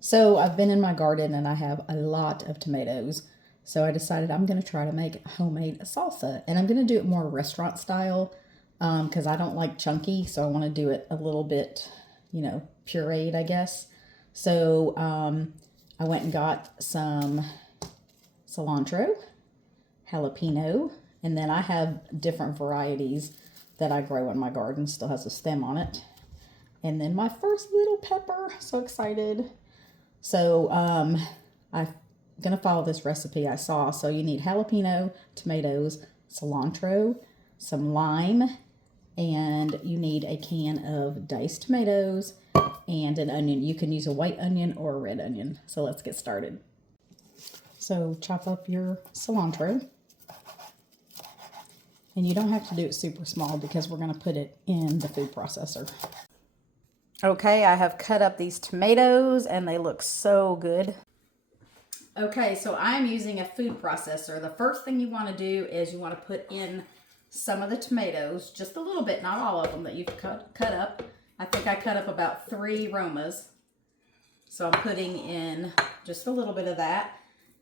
So I've been in my garden and I have a lot of tomatoes. So I decided I'm going to try to make homemade salsa, and I'm going to do it more restaurant style because I don't like chunky. So I want to do it a little bit, pureed, I guess. So I went and got some cilantro, jalapeno, and then I have different varieties that I grow in my garden. Still has a stem on it. And then my first little pepper. So excited. So I'm going to follow this recipe I saw. So you need jalapeno, tomatoes, cilantro, some lime, and you need a can of diced tomatoes and an onion. You can use a white onion or a red onion. So let's get started. So chop up your cilantro. And you don't have to do it super small because we're going to put it in the food processor. Okay, I have cut up these tomatoes and they look so good. Okay, so I'm using a food processor. The first thing you want to do is you want to put in some of the tomatoes, just a little bit, not all of them that you've cut up. I think I cut up about 3 Romas. So I'm putting in just a little bit of that.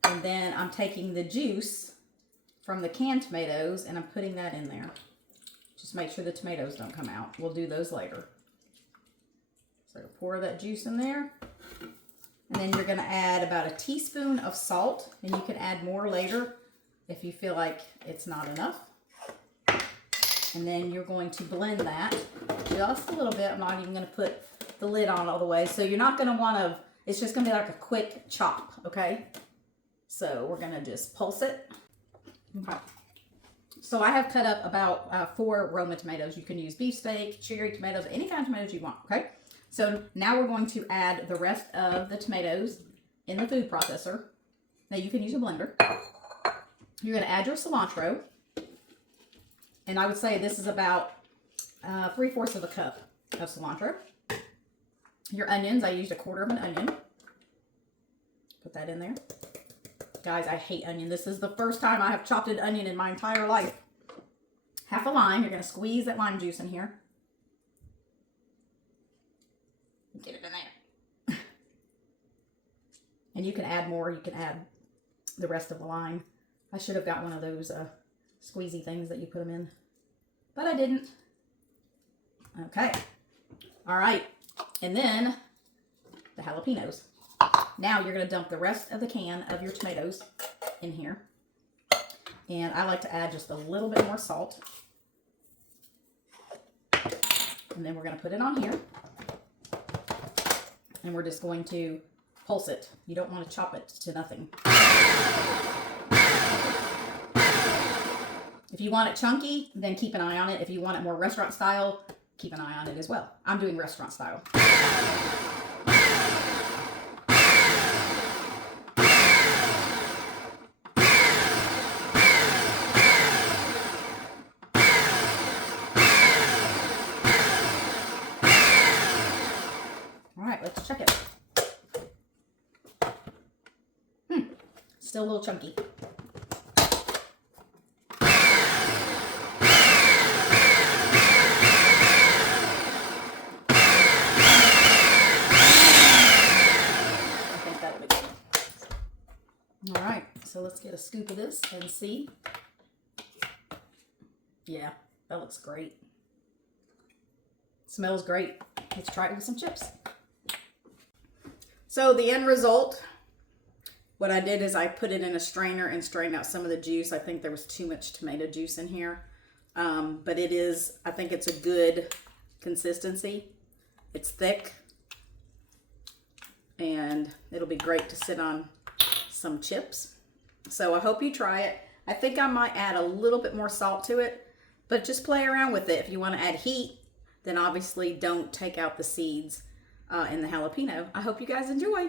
And then I'm taking the juice from the canned tomatoes and I'm putting that in there. Just make sure the tomatoes don't come out. We'll do those later. So pour that juice in there. And then you're going to add about a teaspoon of salt. And you can add more later if you feel like it's not enough. And then you're going to blend that just a little bit. I'm not even going to put the lid on all the way. So you're not going to want to, it's just going to be like a quick chop, okay? So we're going to just pulse it. Okay. So I have cut up about 4 Roma tomatoes. You can use beefsteak, cherry tomatoes, any kind of tomatoes you want, okay? So now we're going to add the rest of the tomatoes in the food processor. Now you can use a blender. You're going to add your cilantro. And I would say this is about 3/4 of a cup of cilantro. Your onions, I used 1/4 of an onion. Put that in there. Guys, I hate onion. This is the first time I have chopped an onion in my entire life. Half a lime. You're going to squeeze that lime juice in here. Get it in there. And you can add more. You can add the rest of the lime. I should have got one of those squeezy things that you put them in, but I didn't. Okay. All right. And then the jalapenos. Now you're going to dump the rest of the can of your tomatoes in here. And I like to add just a little bit more salt. And then we're going to put it on here. And we're just going to pulse it. You don't want to chop it to nothing. If you want it chunky, then keep an eye on it. If you want it more restaurant style, keep an eye on it as well. I'm doing restaurant style. All right, let's check it. Still a little chunky. All right, so let's get a scoop of this and see. Yeah, that looks great. Smells great. Let's try it with some chips. So the end result, what I did is I put it in a strainer and strained out some of the juice. I think there was too much tomato juice in here. But it is, I think it's a good consistency. It's thick. And it'll be great to sit on some chips. So I hope you try it. I think I might add a little bit more salt to it, but just play around with it. If you want to add heat, then obviously don't take out the seeds in the jalapeno. I hope you guys enjoy.